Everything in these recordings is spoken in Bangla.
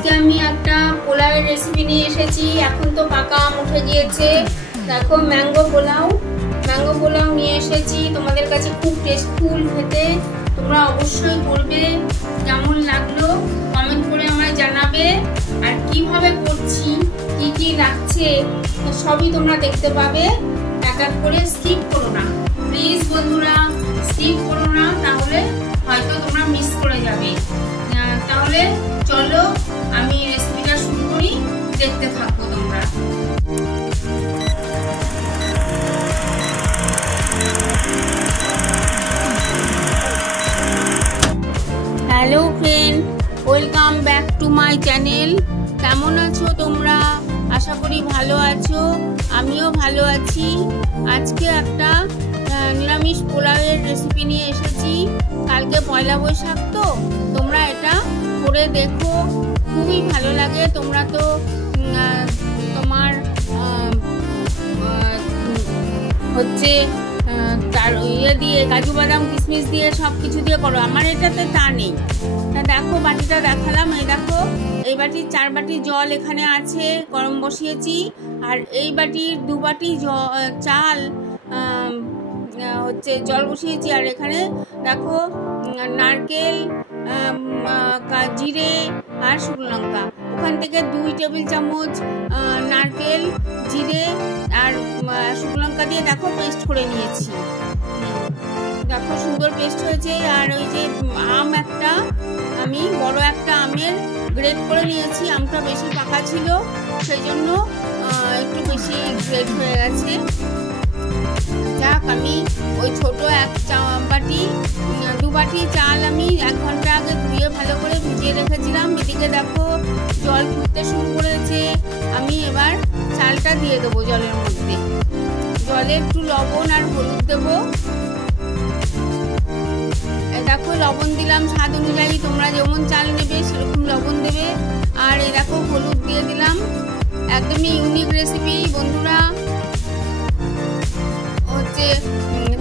আজকে আমি একটা পোলাওয়ের রেসিপি নিয়ে এসেছি। এখন তো পাকা আম উঠে গিয়েছে। দেখো ম্যাঙ্গো পোলাও নিয়ে এসেছি তোমাদের কাছে। খুব টেস্টফুল খেতে, তোমরা অবশ্যই করবে। কেমন লাগলো কমেন্ট করে আমায় জানাবে। আর কিভাবে করছি, কি কি লাগছে সবই তোমরা দেখতে পাবে। এক এক করে স্কিপ করো না প্লিজ বন্ধুরা, স্কিপ করো না, তাহলে হয়তো তোমরা মিস করে যাবে। তাহলে চলো আমি রেসিপিটা শুরু করি, দেখতে থাকো তোমরা। Hello friend, welcome back to my channel. কেমন আছো তোমরা? আশা করি ভালো আছো, আমিও ভালো আছি। আজকে একটা নিরামিষ পোলাওয়ের রেসিপি নিয়ে এসেছি। কালকে পয়লা বৈশাখ, তো তোমরা এটা করে দেখো, খুবই ভালো লাগে। তোমরা তো তোমার হচ্ছে তার ইয়ে দিয়ে কাজু বাদাম কিশমিশ দিয়ে সব কিছু দিয়ে করো, আমার এটাতে তা নেই। তা দেখো বাটিটা দেখালাম, এই দেখো এই বাটির 4 বাটি জল এখানে আছে, গরম বসিয়েছি। আর এই বাটির 2 বাটি চাল হচ্ছে জল বসিয়েছি। আর এখানে দেখো নারকেল, জিরে আর শুকনো লঙ্কা। ওখান থেকে 2 টেবিল চামচ নারকেল, জিরে আর শুকনো লঙ্কা দিয়ে দেখো পেস্ট করে নিয়েছি। দেখো সুন্দর পেস্ট হয়েছে। আর ওই যে আম একটা, আমি বড় একটা আমের গ্রেট করে নিয়েছি। আমটা বেশি পাকা ছিল, সেই জন্য একটু বেশি গ্রেট হয়ে গেছে। যাক, আমি ওই ছোট 2 বাটি চাল আমি 1 ঘন্টা আগে ধুয়ে ভালো করে ভিজিয়ে রেখেছিলাম। এদিকে দেখো জল ফুটতে শুরু করেছে। আমি এবার চালটা দিয়ে দেবো জলের মধ্যে। জলে একটু লবণ আর হলুদ দেবো। দেখো লবণ দিলাম স্বাদ অনুযায়ী, তোমরা যেমন চাল নেবে সেরকম লবণ দেবে। আর এই দেখো হলুদ দিয়ে দিলাম। একদমই ইউনিক রেসিপি বন্ধুরা, হচ্ছে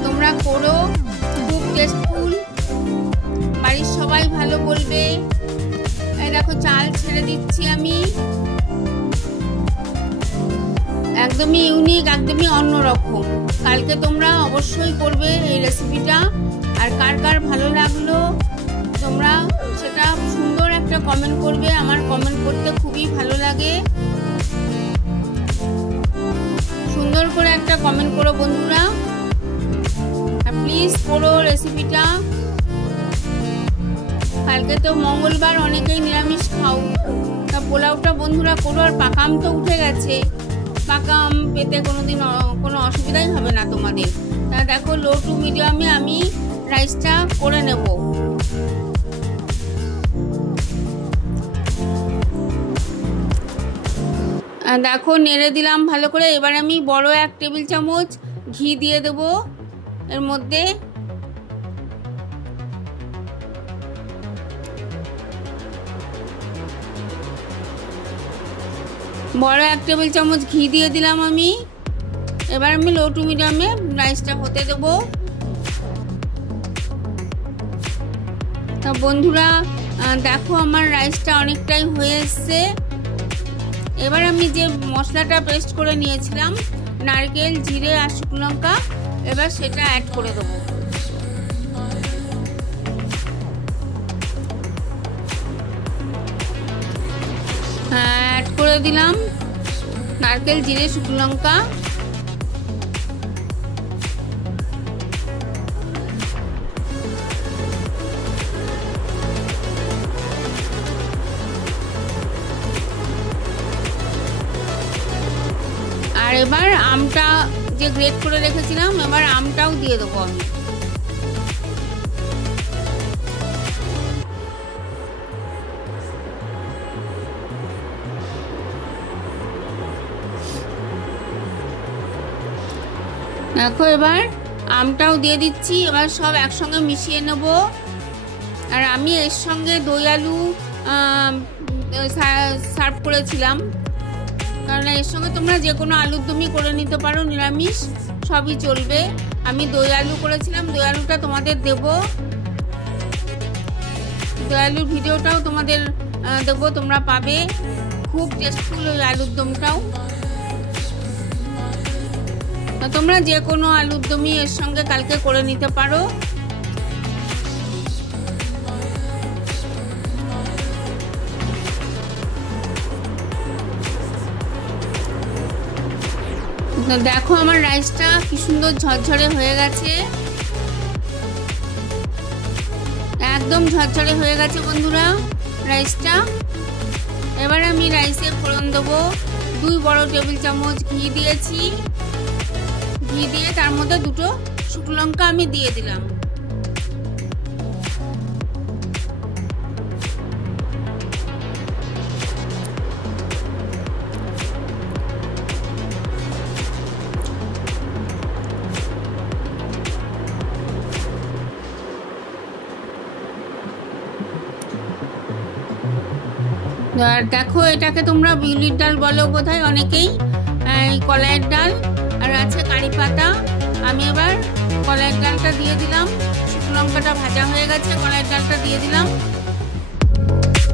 তোমরা করো, খুব টেস্টফুল, বাড়ির সবাই ভালো বলবে। এই দেখো চাল ছেড়ে দিচ্ছি আমি। একদমই ইউনিক, একদমই অন্যরকম। কালকে তোমরা অবশ্যই করবে এই রেসিপিটা। আর কার কার ভালো লাগলো তোমরা সেটা সুন্দর একটা কমেন্ট করবে। আমার কমেন্ট করতে খুবই ভালো লাগে। সুন্দর করে একটা কমেন্ট করো বন্ধুরা, আর প্লিজ করো রেসিপিটা। কালকে তো মঙ্গলবার, অনেকেই নিরামিষ খাও। তা পোলাওটা বন্ধুরা করো। আর পাকা আম তো উঠে গেছে, পাকা আম পেতে কোনোদিন কোনো অসুবিধাই হবে না তোমাদের। তা দেখো লো টু মিডিয়ামে আমি রাইসটা করে নেব। দেখো নেড়ে দিলাম ভালো করে। এবার আমি বড় 1 টেবিল চামচ ঘি দিয়ে দেব এর মধ্যে। বড় 1 টেবিল চামচ ঘি দিয়ে দিলাম আমি। এবার আমি লো টু মিডিয়ামে রাইসটা হতে দেব। তা বন্ধুরা দেখো আমার রাইসটা অনেকটাই হয়ে এসছে। এবার আমি যে মশলাটা পেস্ট করে নিয়েছিলাম, নারকেল, জিরে আর শুকনো লঙ্কা, এবার সেটা অ্যাড করে দেবো। অ্যাড করে দিলাম নারকেল, জিরে, শুকনো লঙ্কা। আর এবার আমটা যে গ্রেট করে রেখেছিলাম, এবার আমটাও দিয়ে দেবো আমি। দেখো এবার আমটাও দিয়ে দিচ্ছি। এবার সব একসঙ্গে মিশিয়ে নেব। আর আমি এর সঙ্গে দই আলু সার্ভ করেছিলাম, কারণ এর সঙ্গে তোমরা যে কোনো আলুর দমই করে নিতে পারো, নিরামিষ সবই চলবে। আমি দই আলু করেছিলাম, দই আলুটা তোমাদের দেব। দই আলুর ভিডিওটাও তোমাদের দেবো, তোমরা পাবে। খুব টেস্টফুল ওই আলুর দমটাও। তোমরা যে কোনো আলুর দমই এর সঙ্গে কালকে করে নিতে পারো। দেখো আমার রাইসটা কি সুন্দর ঝরঝরে হয়ে গেছে, একদম ঝরঝরে হয়ে গেছে বন্ধুরা রাইসটা। এবার আমি রাইসে ফোড়ন দেবো। 2 বড় টেবিল চামচ ঘি দিয়েছি। ঘি দিয়ে তার মধ্যে 2টো শুকনো লঙ্কা আমি দিয়ে দিলাম। আর দেখো এটাকে তোমরা বিউলির ডাল বলো বোধহয় অনেকেই, কলাইয়ের ডাল আর আছে কারি পাতা। আমি এবার কলাইয়ের ডালটা দিয়ে দিলাম। শুকনো লঙ্কাটা ভাজা হয়ে গেছে, কলাইয়ের ডালটা দিয়ে দিলাম।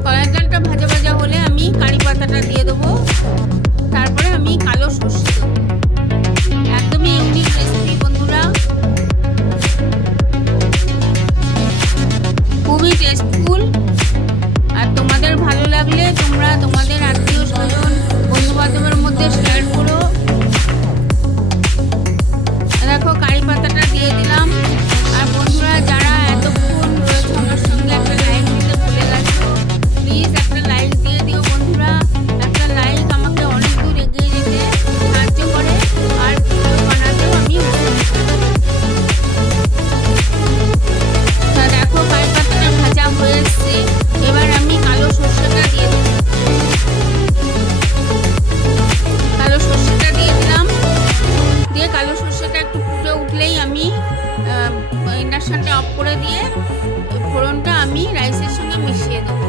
কলাইয়ের ডালটা ভাজা ভাজা হলে আমি কারি পাতাটা দিয়ে দেবো। তারপরে আমি কালো সর্ষে দেবো। একদমই ইউনিক রেসিপি বন্ধুরা, খুবই টেস্টফুল। আর তোমাদের ভালো লাগলে তোমরা তোমাদের আত্মীয় স্বজন বন্ধু বান্ধবের মধ্যে শেয়ার করো। দেখো কারি পাতাটা দিয়ে দিলাম। আর বন্ধুরা যারা এতক্ষণ রয়েছে আমার সঙ্গে, একটা লাইক দিতে ভুলে গেছো, প্লিজ একটা লাইক দিয়ে দিও বন্ধুরা। একটা লাইক আমাকে অনেক দূর এগিয়ে যেতে সাহায্য করে, আর ভিডিও বানাতেও আমি দেখো কারি পাতাটা ভাজা হয়ে এসছে। এবার আমি কালো সর্ষেটা দিয়ে দেবো। কালো সর্ষেটা দিয়ে দিলাম। দিয়ে কালো সর্ষেটা একটু ফুটে উঠলেই আমি ইন্ডাকশনটা অফ করে দিয়ে ফোড়নটা আমি রাইসের সঙ্গে মিশিয়ে দেবো।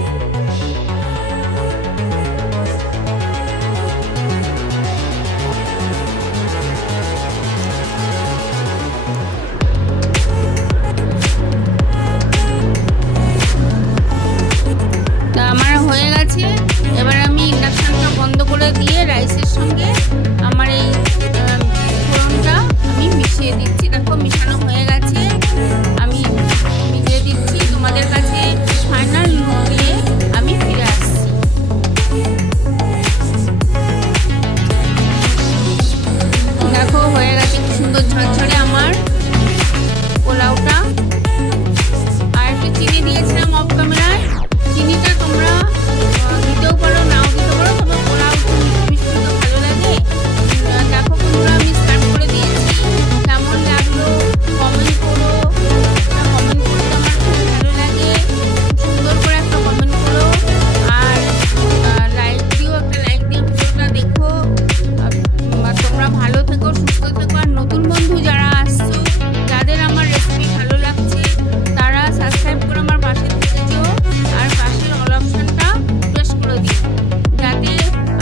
আমার হয়ে গেছে। এবার আমি ইন্ডাকশনটা বন্ধ করে দিয়ে রাইসের সঙ্গে আমার এই ফোড়নটা আমি মিশিয়ে দিচ্ছি। দেখো মিশানো হয়ে গেছে, আমি মিশিয়ে দিচ্ছি। তোমাদের কাছে ফাইনাল লুক দিয়ে আমি ফিরে আসছি। দেখো হয়ে গেছে কি সুন্দর ঝরঝরে আমার পোলাওটা। আর একটু চিনি দিয়েছিলাম অফ ক্যামেরায়। চিনিটা তোমরা দিতেও পারো, নাও দিতে পারো, তবে পোলাও মিষ্টি তো ভালো লাগে। দেখো বন্ধুরা আমি সার্ভ করে দিয়েছি। কেমন লাগলো কমেন্ট করো। কমেন্ট করতে আমার খুব ভালো লাগে, সুন্দর করে একটা কমেন্ট করো। আর লাইক দিও, একটা লাইক দিয়ে ভিডিওটা দেখো। তোমরা ভালো থেকো, সুস্থ থেকো। আর নতুন বন্ধু যারা আসছো, যাদের আমার রেসিপি ভালো লাগছে, তারা সাবস্ক্রাইব করে আমার পাশে থেকেছো। আর পাশের অল অপশনটা প্রেস করে দিও, যাতে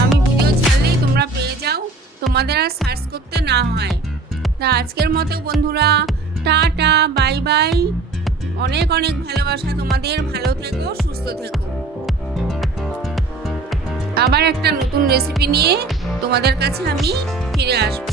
আমি ভিডিও ছাড়লেই তোমরা পেয়ে যাও, তোমাদের আর সার্চ করতে না হয়। তা আজকের মতো বন্ধুরা টাটা, বাই বাই। অনেক অনেক ভালোবাসা তোমাদের। ভালো থেকো, সুস্থ থেকো। আবার একটা নতুন রেসিপি নিয়ে তোমাদের কাছে আমি ফিরে আসবো।